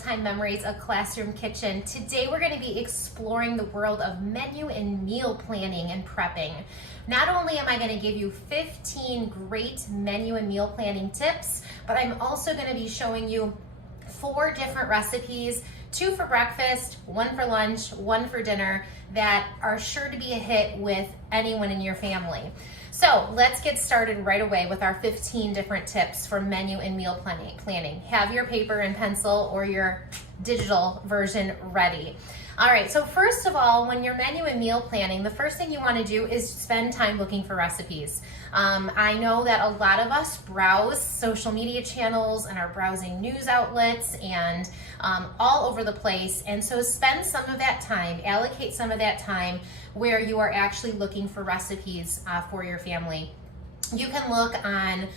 Mealtime Memories, a Classroom Kitchen. Today we're going to be exploring the world of menu and meal planning and prepping. Not only am I going to give you 15 great menu and meal planning tips, but I'm also going to be showing you 4 different recipes, 2 for breakfast, 1 for lunch, 1 for dinner, that are sure to be a hit with anyone in your family. So let's get started right away with our 15 different tips for menu and meal planning. Have your paper and pencil or your digital version ready. All right, so first of all, when you're menu and meal planning, the first thing you want to do is spend time looking for recipes. I know that a lot of us browse social media channels and are browsing news outlets and all over the place. And so spend some of that time, allocate some of that time where you are actually looking for recipes for your family. You can look on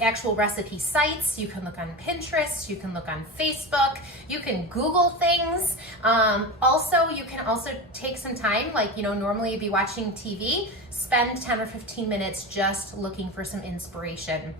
actual recipe sites. You can look on Pinterest. You can look on Facebook. You can Google things. Also, you can also take some time, normally you'd be watching TV, spend 10 or 15 minutes just looking for some inspiration.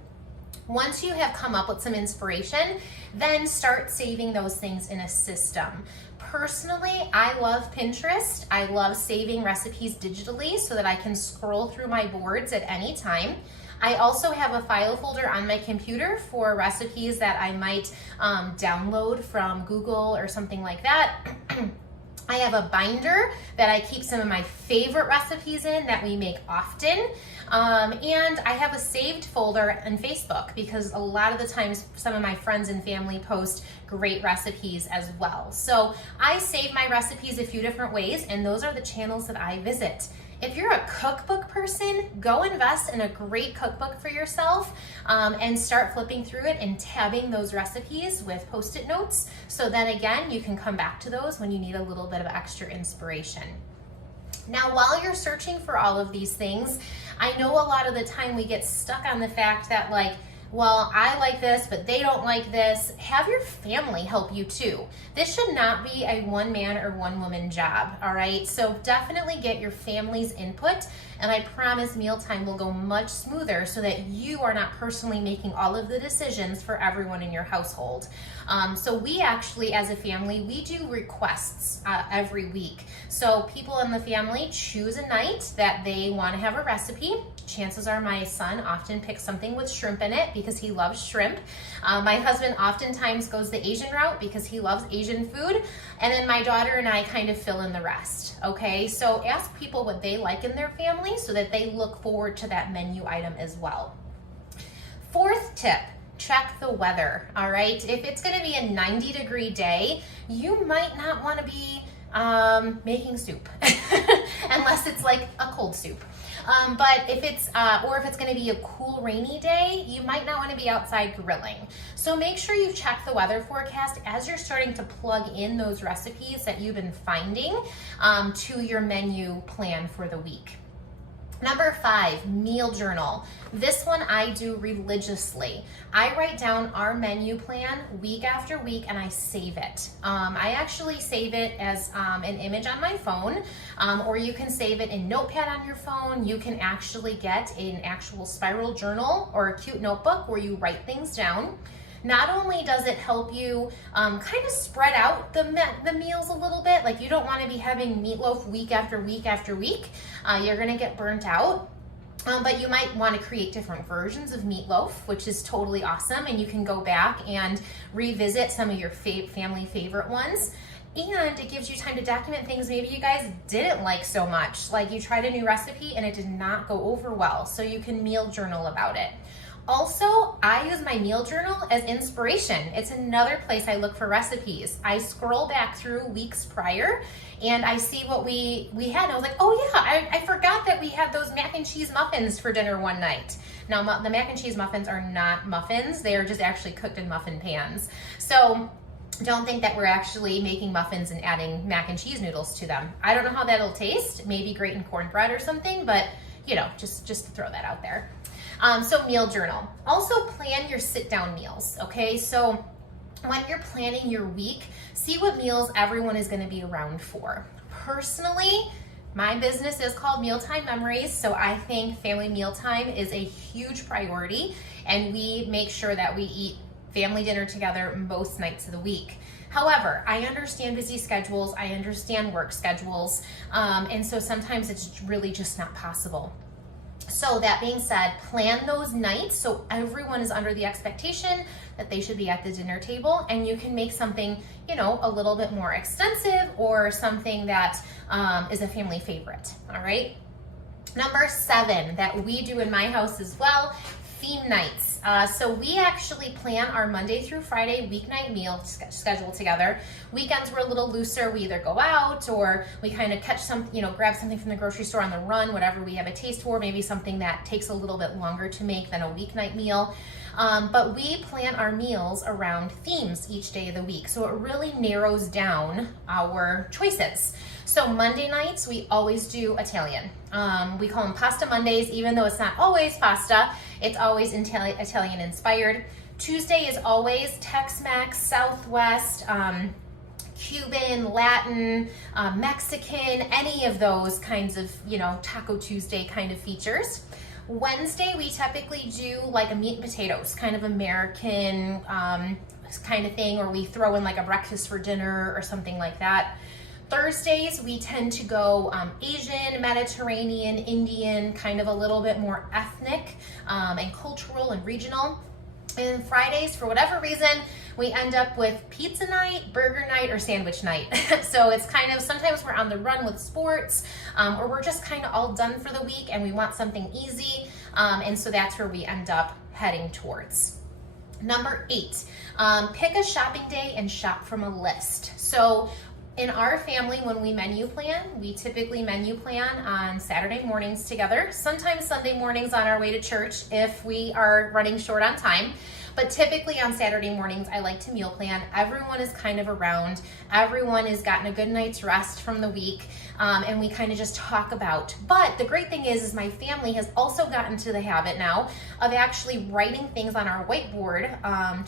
Once you have come up with some inspiration, then start saving those things in a system. Personally, I love Pinterest. I love saving recipes digitally so that I can scroll through my boards at any time. I also have a file folder on my computer for recipes that I might download from Google or something like that. I have a binder that I keep some of my favorite recipes in that we make often. And I have a saved folder on Facebook because a lot of the times some of my friends and family post great recipes as well. So I save my recipes a few different ways, and those are the channels that I visit. If you're a cookbook person, go invest in a great cookbook for yourself and start flipping through it and tabbing those recipes with Post-it notes. So then again, you can come back to those when you need a little bit of extra inspiration. Now, while you're searching for all of these things, I know a lot of the time we get stuck on the fact that well, I like this, but they don't like this. Have your family help you too. This should not be a one-man or one-woman job, all right? So definitely get your family's input, and I promise mealtime will go much smoother so that you are not personally making all of the decisions for everyone in your household. So we actually, as a family, we do requests every week. So people in the family choose a night that they want to have a recipe. Chances are my son often picks something with shrimp in it because he loves shrimp. My husband oftentimes goes the Asian route because he loves Asian food. And then my daughter and I kind of fill in the rest, okay? So ask people what they like in their family so that they look forward to that menu item as well. 4th tip, check the weather, all right? If it's gonna be a 90-degree day, you might not wanna be making soup unless it's like a cold soup. But if it's going to be a cool rainy day, you might not want to be outside grilling. So make sure you check the weather forecast as you're starting to plug in those recipes that you've been finding to your menu plan for the week. Number 5, meal journal. This one I do religiously. I write down our menu plan week after week and I save it. I actually save it as an image on my phone, or you can save it in Notepad on your phone. You can actually get an actual spiral journal or a cute notebook where you write things down. Not only does it help you kind of spread out the meals a little bit, like you don't want to be having meatloaf week after week after week. You're going to get burnt out. But you might want to create different versions of meatloaf, which is totally awesome. And you can go back and revisit some of your family favorite ones. And it gives you time to document things maybe you guys didn't like so much. Like you tried a new recipe and it did not go over well. So you can meal journal about it. Also, I use my meal journal as inspiration. It's another place I look for recipes. I scroll back through weeks prior and I see what we had. And I was like, oh yeah, I forgot that we had those mac and cheese muffins for dinner one night. Now, the mac and cheese muffins are not muffins. They are just actually cooked in muffin pans. So don't think that we're actually making muffins and adding mac and cheese noodles to them. I don't know how that'll taste. Maybe grate in cornbread or something, but just to throw that out there. So meal journal. Also plan your sit-down meals, okay? So when you're planning your week, see what meals everyone is gonna be around for. Personally, my business is called Mealtime Memories, so I think family mealtime is a huge priority, and we make sure that we eat family dinner together most nights of the week. However, I understand busy schedules, I understand work schedules, and so sometimes it's really just not possible. So that being said, plan those nights so everyone is under the expectation that they should be at the dinner table, and you can make something, a little bit more extensive or something that is a family favorite, all right? Number 7 that we do in my house as well, theme nights. So we actually plan our Monday through Friday weeknight meal schedule together. Weekends we're a little looser. We either go out or we kind of catch some, grab something from the grocery store on the run, whatever we have a taste for, maybe something that takes a little bit longer to make than a weeknight meal. But we plan our meals around themes each day of the week. So it really narrows down our choices. So Monday nights, we always do Italian. We call them Pasta Mondays, even though it's not always pasta, it's always Italian inspired. Tuesday is always Tex-Mex, Southwest, Cuban, Latin, Mexican, any of those kinds of, Taco Tuesday kind of features. Wednesday, we typically do like a meat and potatoes, kind of American kind of thing, or we throw in like a breakfast for dinner or something like that. Thursdays, we tend to go Asian, Mediterranean, Indian, kind of a little bit more ethnic and cultural and regional. And Fridays, for whatever reason, we end up with pizza night, burger night, or sandwich night. So it's kind of, sometimes we're on the run with sports, or we're just kind of all done for the week and we want something easy. And so that's where we end up heading towards. Number 8, pick a shopping day and shop from a list. So in our family, when we menu plan, we typically menu plan on Saturday mornings together, sometimes Sunday mornings on our way to church if we are running short on time. But typically on Saturday mornings, I like to meal plan. Everyone is kind of around. Everyone has gotten a good night's rest from the week, and we kind of just talk about. But the great thing is my family has also gotten to the habit now of actually writing things on our whiteboard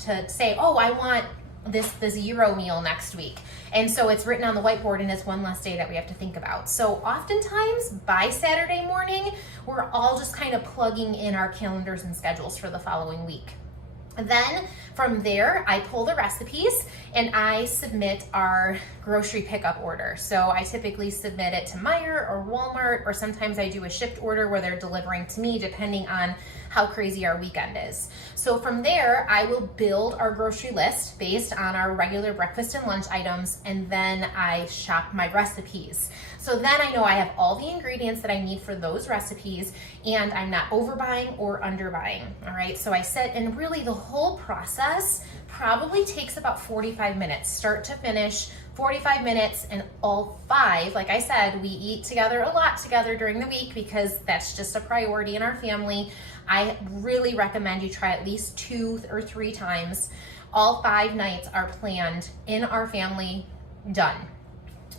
to say, oh, I want this Euro meal next week. And so it's written on the whiteboard and it's one less day that we have to think about. So oftentimes by Saturday morning, we're all just kind of plugging in our calendars and schedules for the following week. Then from there, I pull the recipes and I submit our grocery pickup order. So I typically submit it to Meijer or Walmart, or sometimes I do a shipped order where they're delivering to me depending on how crazy our weekend is. So from there, I will build our grocery list based on our regular breakfast and lunch items, and then I shop my recipes. So then I know I have all the ingredients that I need for those recipes, and I'm not overbuying or underbuying, all right? So I set, and really the whole process probably takes about 45 minutes, start to finish, 45 minutes, and all 5, like I said, we eat together a lot together during the week because that's just a priority in our family. I really recommend you try at least 2 or 3 times. All 5 nights are planned in our family, done.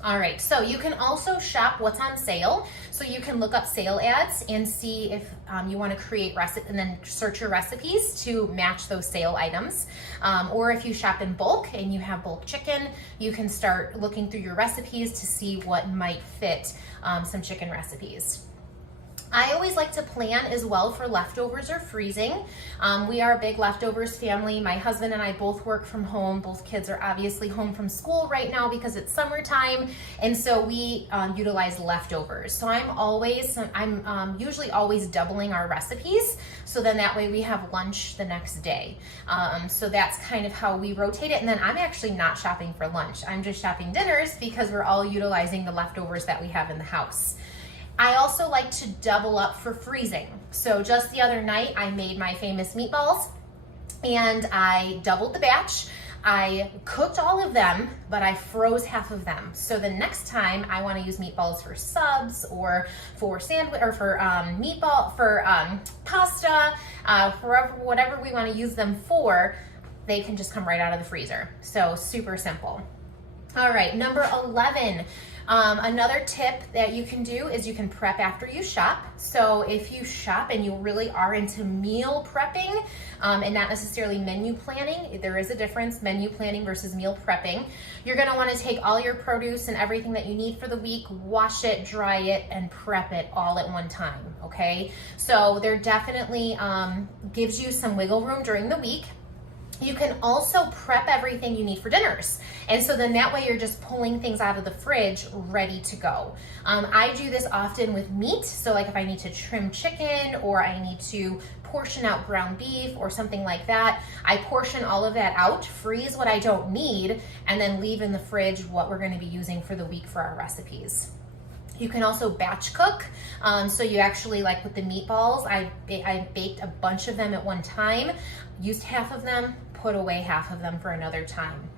All right, so you can also shop what's on sale. So you can look up sale ads and see if you want to create and then search your recipes to match those sale items. Or if you shop in bulk and you have bulk chicken, you can start looking through your recipes to see what might fit some chicken recipes. I always like to plan as well for leftovers or freezing. We are a big leftovers family. My husband and I both work from home. Both kids are obviously home from school right now because it's summertime, and so we utilize leftovers. So I'm usually always doubling our recipes, so then that way we have lunch the next day. So that's kind of how we rotate it, and then I'm actually not shopping for lunch. I'm just shopping dinners because we're all utilizing the leftovers that we have in the house. I also like to double up for freezing. So just the other night, I made my famous meatballs and I doubled the batch. I cooked all of them, but I froze half of them. So the next time I want to use meatballs for subs or for sandwich or for pasta, whatever we want to use them for, they can just come right out of the freezer. So super simple. All right, number 11. Another tip that you can do is you can prep after you shop. So if you shop and you really are into meal prepping and not necessarily menu planning, there is a difference, menu planning versus meal prepping. You're gonna wanna take all your produce and everything that you need for the week, wash it, dry it, and prep it all at one time, okay? So there definitely gives you some wiggle room during the week. You can also prep everything you need for dinners. And so then that way you're just pulling things out of the fridge ready to go. I do this often with meat. So like if I need to trim chicken or I need to portion out ground beef or something like that, I portion all of that out, freeze what I don't need, and then leave in the fridge what we're gonna be using for the week for our recipes. You can also batch cook. So you actually, like with the meatballs, I baked a bunch of them at one time, used half of them, put away half of them for another time.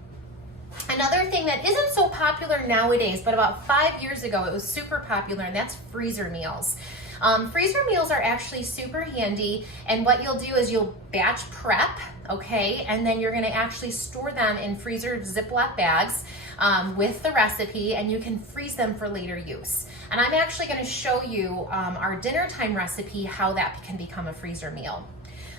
Another thing that isn't so popular nowadays, but about 5 years ago, it was super popular, and that's freezer meals. Freezer meals are actually super handy, and what you'll do is you'll batch prep, okay, and then you're gonna actually store them in freezer Ziploc bags with the recipe, and you can freeze them for later use. And I'm actually gonna show you our dinner time recipe, how that can become a freezer meal.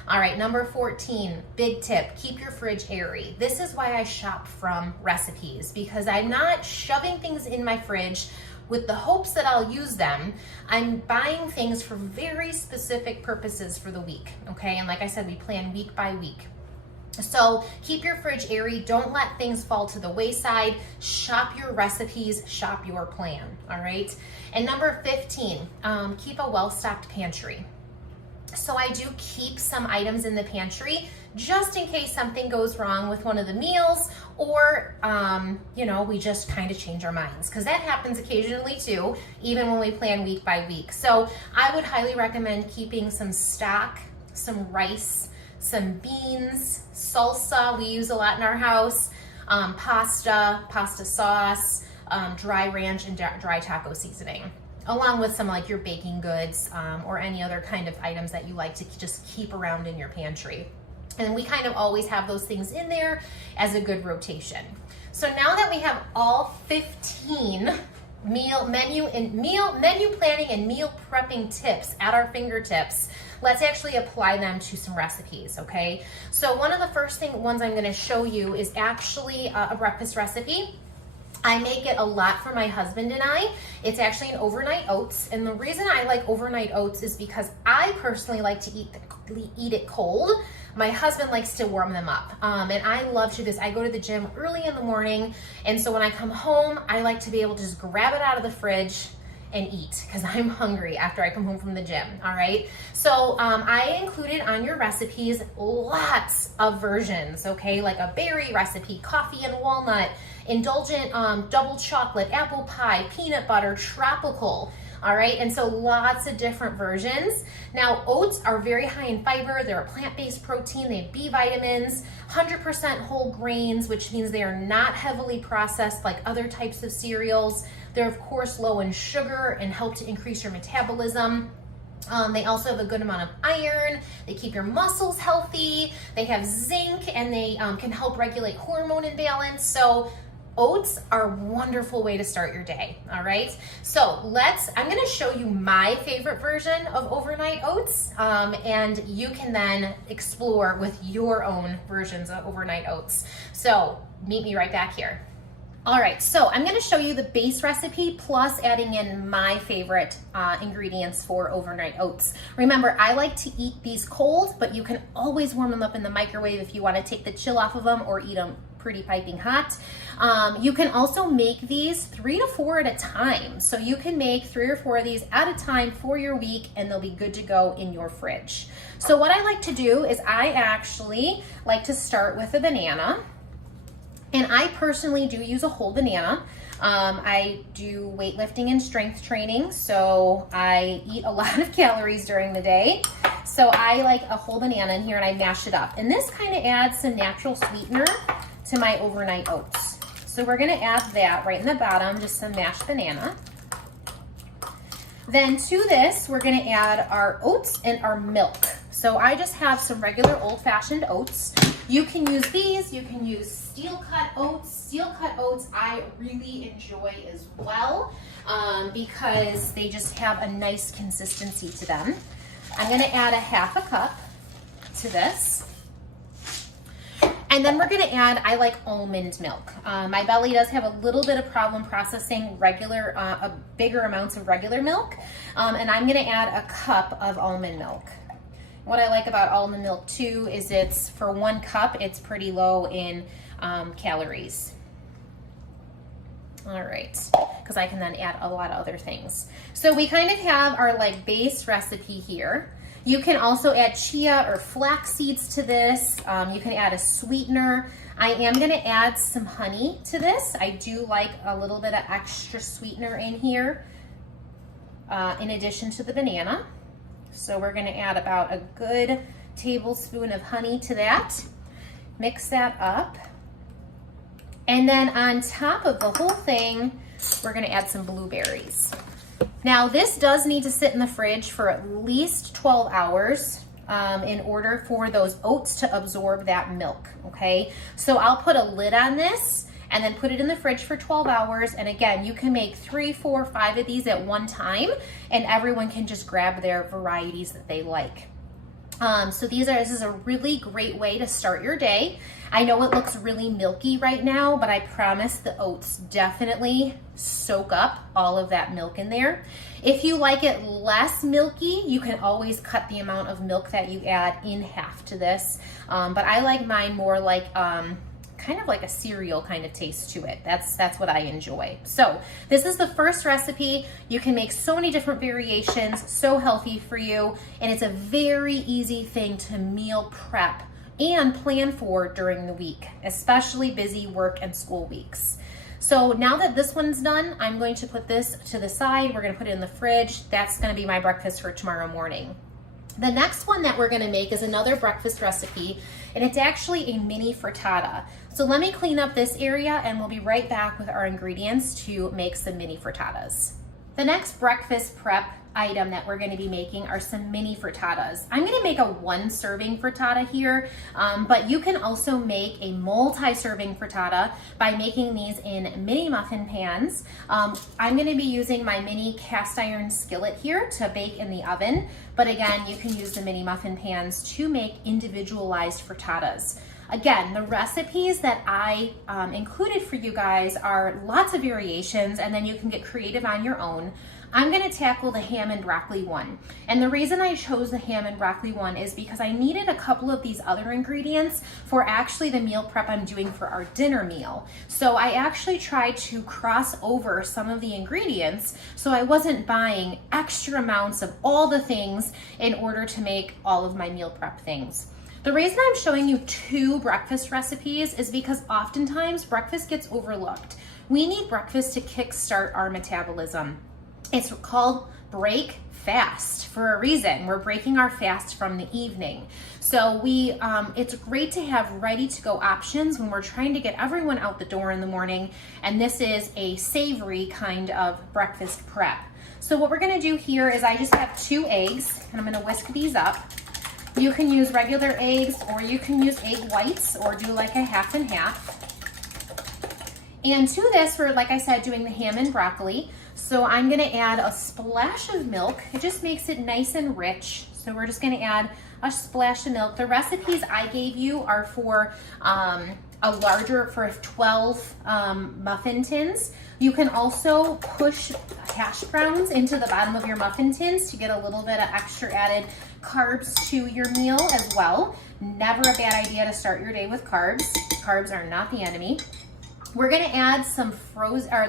All right, number 14, big tip, keep your fridge airy. This is why I shop from recipes, because I'm not shoving things in my fridge with the hopes that I'll use them. I'm buying things for very specific purposes for the week, okay? And like I said, we plan week by week. So keep your fridge airy, don't let things fall to the wayside, shop your recipes, shop your plan, all right? And number 15, keep a well-stocked pantry. So I do keep some items in the pantry just in case something goes wrong with one of the meals, or you know, we just kind of change our minds, because that happens occasionally too, even when we plan week by week. So I would highly recommend keeping some stock, some rice, some beans, salsa we use a lot in our house, pasta sauce, dry ranch, and dry taco seasoning, along with some like your baking goods or any other kind of items that you like to just keep around in your pantry. And we kind of always have those things in there as a good rotation. So now that we have all 15 menu planning and meal prepping tips at our fingertips, let's actually apply them to some recipes, okay? So one of the first ones I'm gonna show you is actually a breakfast recipe. I make it a lot for my husband and I. It's actually an overnight oats, and the reason I like overnight oats is because I personally like to eat it cold. My husband likes to warm them up, and I love to do this. I go to the gym early in the morning, and so when I come home, I like to be able to just grab it out of the fridge and eat, because I'm hungry after I come home from the gym, all right? So I included on your recipes lots of versions, okay? Like a berry recipe, coffee and walnut, indulgent double chocolate, apple pie, peanut butter, tropical, all right? And so lots of different versions. Now, oats are very high in fiber. They're a plant-based protein. They have B vitamins, 100% whole grains, which means they are not heavily processed like other types of cereals. They're of course low in sugar and help to increase your metabolism. They also have a good amount of iron. They keep your muscles healthy. They have zinc, and they can help regulate hormone imbalance. So oats are a wonderful way to start your day, all right? So I'm gonna show you my favorite version of overnight oats, and you can then explore with your own versions of overnight oats. So meet me right back here. All right, so I'm gonna show you the base recipe plus adding in my favorite ingredients for overnight oats. Remember, I like to eat these cold, but you can always warm them up in the microwave if you wanna take the chill off of them or eat them pretty piping hot. You can also make these 3 to 4 at a time. So you can make 3 or 4 of these at a time for your week, and they'll be good to go in your fridge. So what I like to do is I actually like to start with a banana. And I personally do use a whole banana. I do weightlifting and strength training, so I eat a lot of calories during the day. So I like a whole banana in here, and I mash it up. And this kind of adds some natural sweetener to my overnight oats. So we're gonna add that right in the bottom, just some mashed banana. Then to this, we're gonna add our oats and our milk. So I just have some regular old-fashioned oats. You can use these, you can use steel-cut oats. Steel-cut oats I really enjoy as well because they just have a nice consistency to them. I'm gonna add a half a cup to this. And then we're gonna add, I like almond milk. My belly does have a little bit of problem processing bigger amounts of regular milk. And I'm gonna add a cup of almond milk. What I like about almond milk too is it's, for 1 cup, it's pretty low in calories. All right, because I can then add a lot of other things. So we kind of have our like base recipe here. You can also add chia or flax seeds to this. You can add a sweetener. I am gonna add some honey to this. I do like a little bit of extra sweetener in here in addition to the banana. So we're gonna add about a good tablespoon of honey to that. Mix that up. And then on top of the whole thing, we're gonna add some blueberries. Now this does need to sit in the fridge for at least 12 hours in order for those oats to absorb that milk, okay? So I'll put a lid on this and then put it in the fridge for 12 hours. And again, you can make 3, 4, 5 of these at one time and everyone can just grab their varieties that they like. So this is a really great way to start your day. I know it looks really milky right now, but I promise the oats definitely soak up all of that milk in there. If you like it less milky, you can always cut the amount of milk that you add in half to this. But I like mine more like kind of like a cereal kind of taste to it. That's what I enjoy. So this is the first recipe. You can make so many different variations, so healthy for you, and it's a very easy thing to meal prep and plan for during the week, especially busy work and school weeks. So now that this one's done, I'm going to put this to the side. We're gonna put it in the fridge. That's gonna be my breakfast for tomorrow morning. The next one that we're gonna make is another breakfast recipe, and it's actually a mini frittata. So let me clean up this area and we'll be right back with our ingredients to make some mini frittatas. The next breakfast prep item that we're gonna be making are some mini frittatas. I'm gonna make a 1-serving frittata here, but you can also make a multi-serving frittata by making these in mini muffin pans. I'm gonna be using my mini cast iron skillet here to bake in the oven, but again, you can use the mini muffin pans to make individualized frittatas. Again, the recipes that I included for you guys are lots of variations, and then you can get creative on your own. I'm gonna tackle the ham and broccoli one. And the reason I chose the ham and broccoli one is because I needed a couple of these other ingredients for actually the meal prep I'm doing for our dinner meal. So I actually tried to cross over some of the ingredients so I wasn't buying extra amounts of all the things in order to make all of my meal prep things. The reason I'm showing you 2 breakfast recipes is because oftentimes breakfast gets overlooked. We need breakfast to kickstart our metabolism. It's called break fast for a reason. We're breaking our fast from the evening. So it's great to have ready to go options when we're trying to get everyone out the door in the morning. And this is a savory kind of breakfast prep. So what we're gonna do here is I just have 2 eggs and I'm gonna whisk these up. You can use regular eggs or you can use egg whites or do like a half and half. And to this, we're, like I said, doing the ham and broccoli. So I'm gonna add a splash of milk. It just makes it nice and rich. So we're just gonna add a splash of milk. The recipes I gave you are for for 12 muffin tins. You can also push hash browns into the bottom of your muffin tins to get a little bit of extra added carbs to your meal as well. Never a bad idea to start your day with carbs. Carbs are not the enemy. We're gonna add some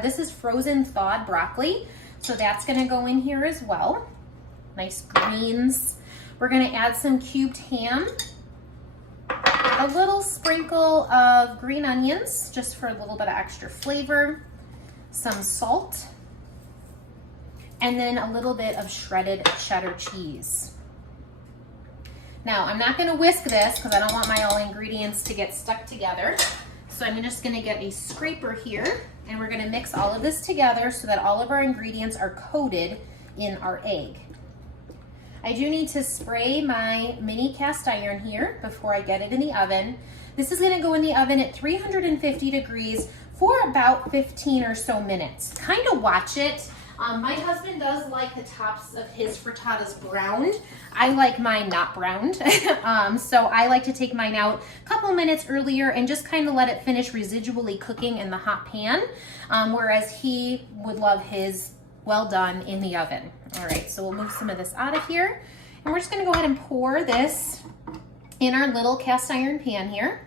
this is frozen thawed broccoli. So that's gonna go in here as well. Nice greens. We're gonna add some cubed ham, a little sprinkle of green onions, just for a little bit of extra flavor, some salt, and then a little bit of shredded cheddar cheese. Now, I'm not gonna whisk this because I don't want my all ingredients to get stuck together. So I'm just gonna get a scraper here and we're gonna mix all of this together so that all of our ingredients are coated in our egg. I do need to spray my mini cast iron here before I get it in the oven. This is gonna go in the oven at 350 degrees for about 15 or so minutes. Kind of watch it. My husband does like the tops of his frittatas browned. I like mine not browned. So I like to take mine out a couple minutes earlier and just kind of let it finish residually cooking in the hot pan, whereas he would love his well done in the oven. All right, so we'll move some of this out of here. And we're just gonna go ahead and pour this in our little cast iron pan here.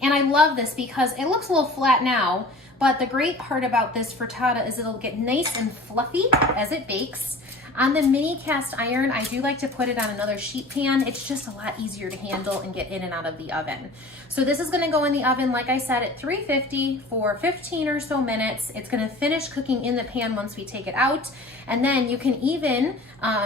And I love this because it looks a little flat now, but the great part about this frittata is it'll get nice and fluffy as it bakes. On the mini cast iron, I do like to put it on another sheet pan. It's just a lot easier to handle and get in and out of the oven. So this is gonna go in the oven, like I said, at 350 for 15 or so minutes. It's gonna finish cooking in the pan once we take it out. And then you can even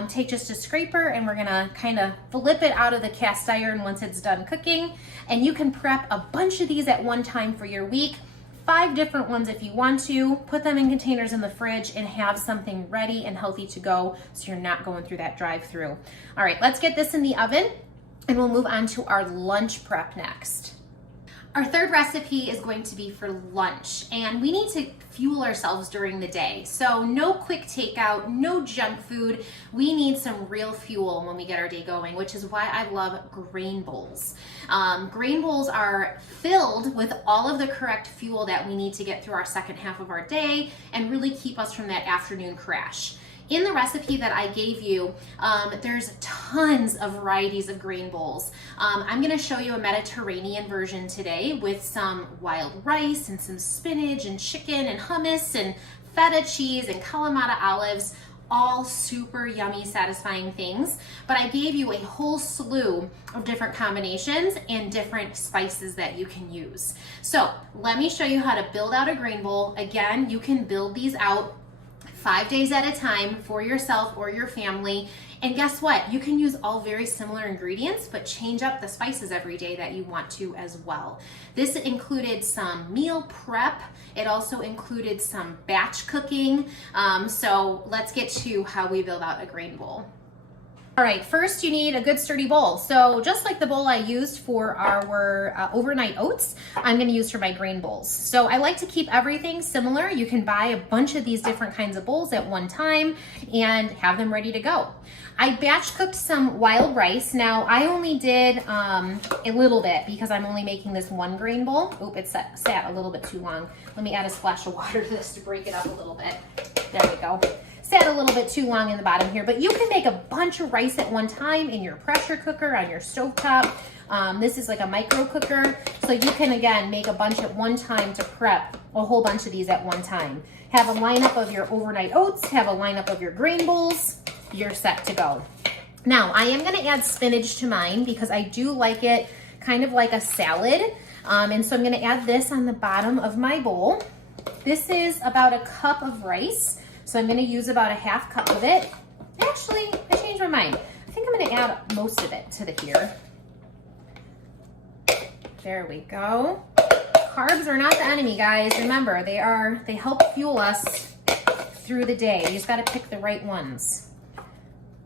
take just a scraper and we're gonna kind of flip it out of the cast iron once it's done cooking. And you can prep a bunch of these at one time for your week. 5 different ones if you want to. Put them in containers in the fridge and have something ready and healthy to go so you're not going through that drive-through. All right, let's get this in the oven and we'll move on to our lunch prep next. Our third recipe is going to be for lunch, and we need to fuel ourselves during the day. So no quick takeout, no junk food. We need some real fuel when we get our day going, which is why I love grain bowls. Grain bowls are filled with all of the correct fuel that we need to get through our second half of our day and really keep us from that afternoon crash. In the recipe that I gave you, there's tons of varieties of grain bowls. I'm gonna show you a Mediterranean version today with some wild rice and some spinach and chicken and hummus and feta cheese and Kalamata olives, all super yummy, satisfying things. But I gave you a whole slew of different combinations and different spices that you can use. So let me show you how to build out a grain bowl. Again, you can build these out 5 days at a time for yourself or your family. And guess what? You can use all very similar ingredients, but change up the spices every day that you want to as well. This included some meal prep. It also included some batch cooking. So let's get to how we build out a grain bowl. All right, first you need a good sturdy bowl. So just like the bowl I used for our overnight oats, I'm gonna use for my grain bowls. So I like to keep everything similar. You can buy a bunch of these different kinds of bowls at one time and have them ready to go. I batch cooked some wild rice. Now I only did a little bit because I'm only making this one grain bowl. Oop, it sat a little bit too long. Let me add a splash of water to this to break it up a little bit. There we go. Sat a little bit too long in the bottom here, but you can make a bunch of rice at one time in your pressure cooker, on your stovetop. This is like a micro cooker, so you can, again, make a bunch at one time to prep a whole bunch of these at one time. Have a lineup of your overnight oats, have a lineup of your grain bowls, you're set to go. Now, I am gonna add spinach to mine because I do like it kind of like a salad. And so I'm gonna add this on the bottom of my bowl. This is about a cup of rice. So I'm gonna use about a half cup of it. Actually, I changed my mind. I think I'm gonna add most of it to the here. There we go. Carbs are not the enemy, guys. Remember, they help fuel us through the day. You just gotta pick the right ones.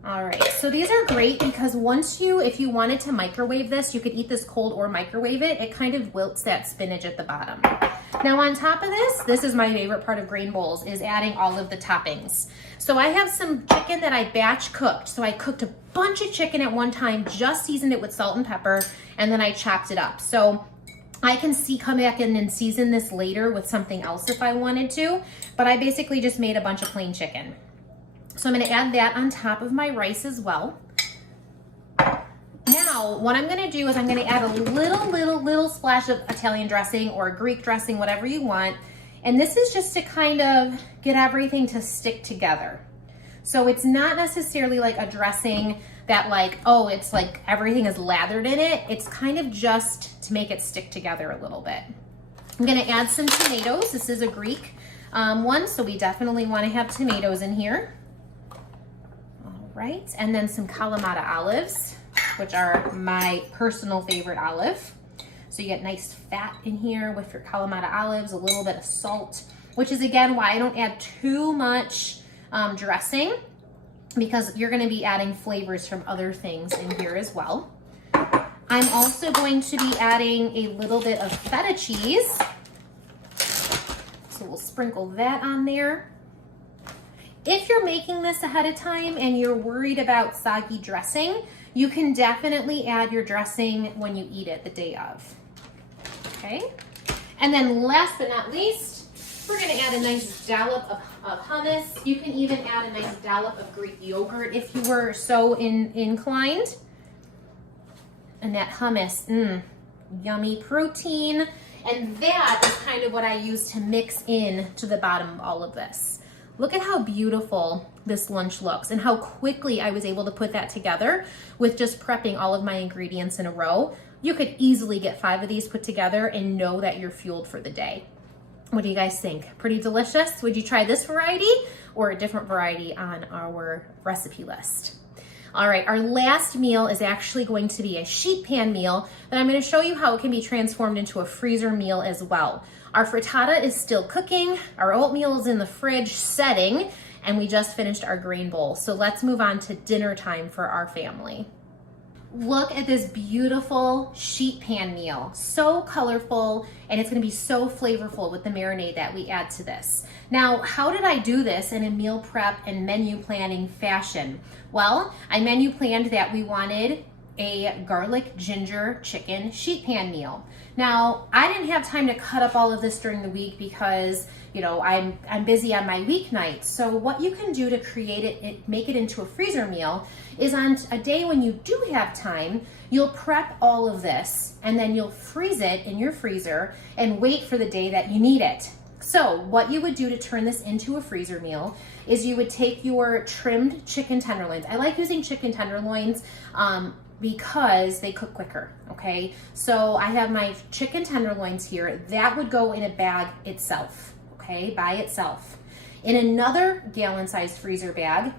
All right, so these are great because if you wanted to microwave this, you could eat this cold or microwave it. It kind of wilts that spinach at the bottom. Now on top of this is my favorite part of grain bowls, is adding all of the toppings. So I have some chicken that I batch cooked. So I cooked a bunch of chicken at one time, just seasoned it with salt and pepper, and then I chopped it up. So I can come back in and season this later with something else if I wanted to, but I basically just made a bunch of plain chicken. So I'm gonna add that on top of my rice as well. Now, what I'm gonna do is I'm gonna add a little splash of Italian dressing or Greek dressing, whatever you want. And this is just to kind of get everything to stick together. So it's not necessarily like a dressing that it's like everything is lathered in it. It's kind of just to make it stick together a little bit. I'm gonna add some tomatoes. This is a Greek one, so we definitely wanna have tomatoes in here. All right, and then some Kalamata olives, which are my personal favorite olive. So you get nice fat in here with your Kalamata olives, a little bit of salt, which is again why I don't add too much dressing, because you're gonna be adding flavors from other things in here as well. I'm also going to be adding a little bit of feta cheese. So we'll sprinkle that on there. If you're making this ahead of time and you're worried about soggy dressing, you can definitely add your dressing when you eat it the day of. Okay? And then last but not least, We're gonna add a nice dollop of hummus. You can even add a nice dollop of Greek yogurt if you were so inclined. And that hummus, yummy protein. And that is kind of what I use to mix in to the bottom of all of this. Look at how beautiful this lunch looks and how quickly I was able to put that together with just prepping all of my ingredients in a row. You could easily get 5 of these put together and know that you're fueled for the day. What do you guys think? Pretty delicious? Would you try this variety or a different variety on our recipe list? All right, our last meal is actually going to be a sheet pan meal, but I'm going to show you how it can be transformed into a freezer meal as well. Our frittata is still cooking, our oatmeal is in the fridge setting, and we just finished our grain bowl. So let's move on to dinner time for our family. Look at this beautiful sheet pan meal. So colorful, and it's gonna be so flavorful with the marinade that we add to this. Now, how did I do this in a meal prep and menu planning fashion? Well, I menu planned that we wanted a garlic ginger chicken sheet pan meal. Now, I didn't have time to cut up all of this during the week because, you know, I'm busy on my weeknights. So what you can do to create it, make it into a freezer meal is on a day when you do have time, you'll prep all of this and then you'll freeze it in your freezer and wait for the day that you need it. So what you would do to turn this into a freezer meal is you would take your trimmed chicken tenderloins. I like using chicken tenderloins because they cook quicker, okay? So I have my chicken tenderloins here. That would go in a bag itself, okay, by itself. In another gallon-sized freezer bag,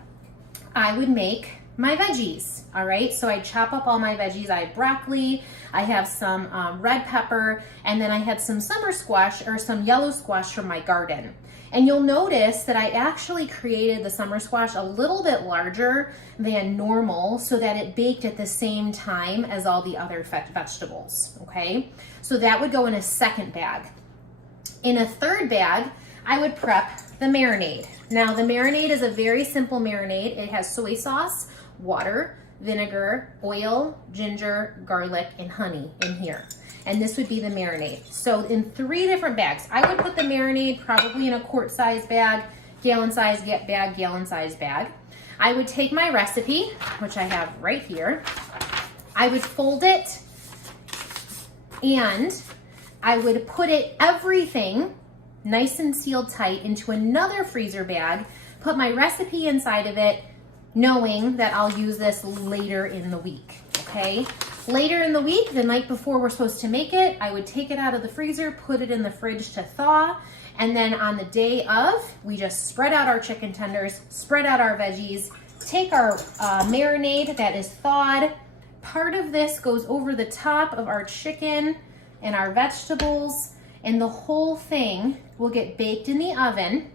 I would make my veggies, all right? So I chop up all my veggies. I have broccoli, I have some red pepper, and then I had some summer squash or some yellow squash from my garden. And you'll notice that I actually created the summer squash a little bit larger than normal so that it baked at the same time as all the other vegetables, okay? So that would go in a second bag. In a third bag, I would prep the marinade. Now the marinade is a very simple marinade. It has soy sauce, water, vinegar, oil, ginger, garlic, and honey in here. And this would be the marinade. So in 3 different bags, I would put the marinade probably in a quart-size bag, gallon-size bag, gallon-size bag. I would take my recipe, which I have right here. I would fold it and I would put everything nice and sealed tight into another freezer bag, put my recipe inside of it, knowing that I'll use this later in the week, okay? Later in the week, the night before we're supposed to make it, I would take it out of the freezer, put it in the fridge to thaw, and then on the day of, we just spread out our chicken tenders, spread out our veggies, take our marinade that is thawed. Part of this goes over the top of our chicken and our vegetables, and the whole thing will get baked in the oven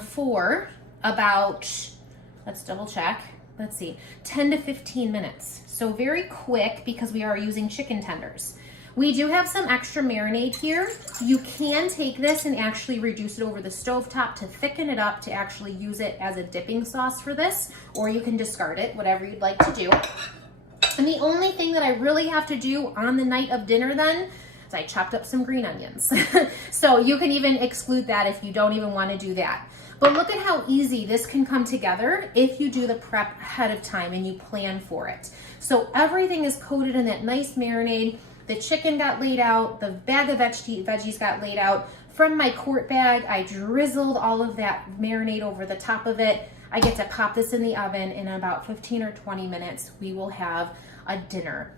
for about, let's double check, let's see, 10 to 15 minutes. So very quick because we are using chicken tenders. We do have some extra marinade here. You can take this and actually reduce it over the stovetop to thicken it up to actually use it as a dipping sauce for this, or you can discard it, whatever you'd like to do. And the only thing that I really have to do on the night of dinner then is I chopped up some green onions. So you can even exclude that if you don't even want to do that. But look at how easy this can come together if you do the prep ahead of time and you plan for it. So everything is coated in that nice marinade. The chicken got laid out, the bag of veggies got laid out. From my quart bag, I drizzled all of that marinade over the top of it. I get to pop this in the oven. In about 15 or 20 minutes, we will have a dinner.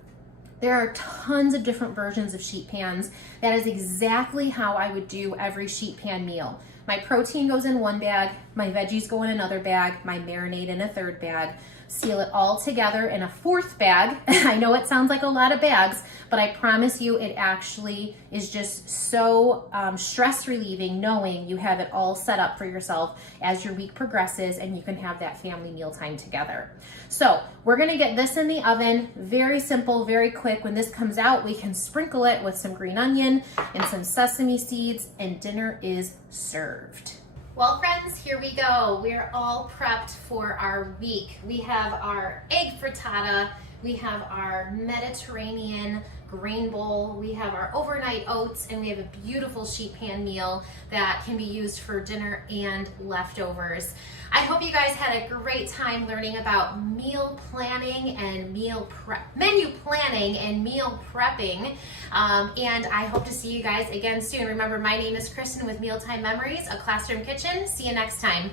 There are tons of different versions of sheet pans. That is exactly how I would do every sheet pan meal. My protein goes in one bag, my veggies go in another bag, my marinade in a third bag. Seal it all together in a fourth bag. I know it sounds like a lot of bags, but I promise you it actually is just so stress relieving knowing you have it all set up for yourself as your week progresses and you can have that family mealtime together. So we're gonna get this in the oven, very simple, very quick. When this comes out, we can sprinkle it with some green onion and some sesame seeds and dinner is served. Well, friends, here we go. We're all prepped for our week. We have our egg frittata, we have our Mediterranean grain bowl, we have our overnight oats, and we have a beautiful sheet pan meal that can be used for dinner and leftovers. I hope you guys had a great time learning about meal planning and menu planning and meal prepping. And I hope to see you guys again soon. Remember, my name is Kristyn with Mealtime Memories, a classroom kitchen. See you next time.